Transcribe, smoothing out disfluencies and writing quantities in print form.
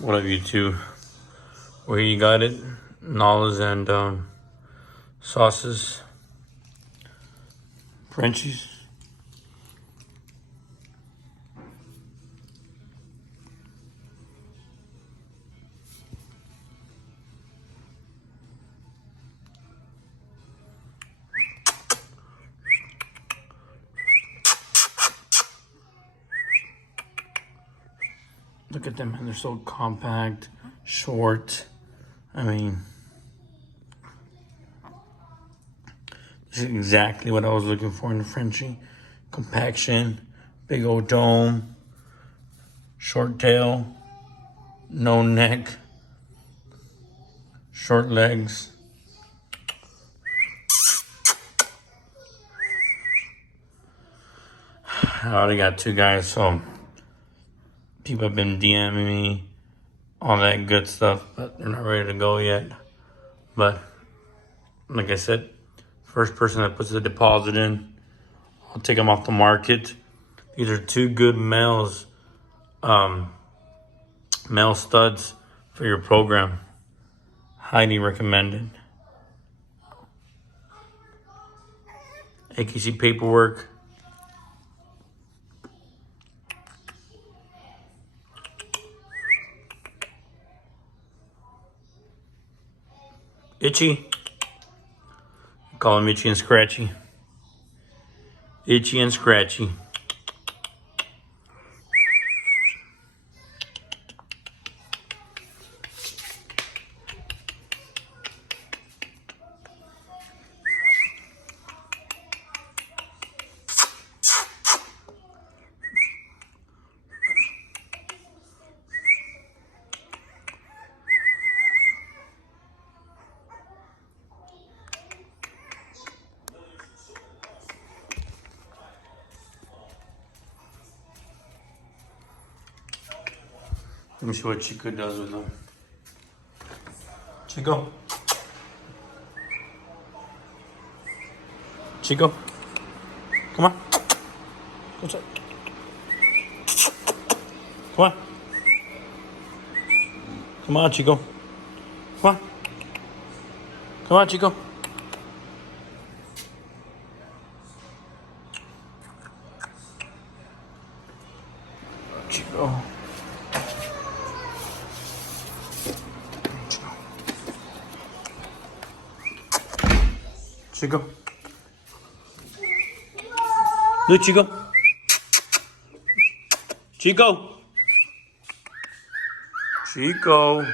What have you two? Where you got it? Nollas and sauces. Frenchies. Look at them, man. They're so compact, short. I mean, this is exactly what I was looking for in a Frenchie. Compaction, big old dome, short tail, no neck, short legs. I already got two guys, so people have been DMing me, all that good stuff, but they're not ready to go yet. But like I said, first person that puts the deposit in, I'll take them off the market. These are two good male studs for your program. Highly recommended. AKC paperwork. Itchy. Call him Itchy and Scratchy. Itchy and Scratchy. Let me see what Chico does with them. Chico. Chico. Come on. What's up? Come on. Come on, Chico. Come on. Come on, Chico. Chico. Chico. Look, Chico. Chico. Chico.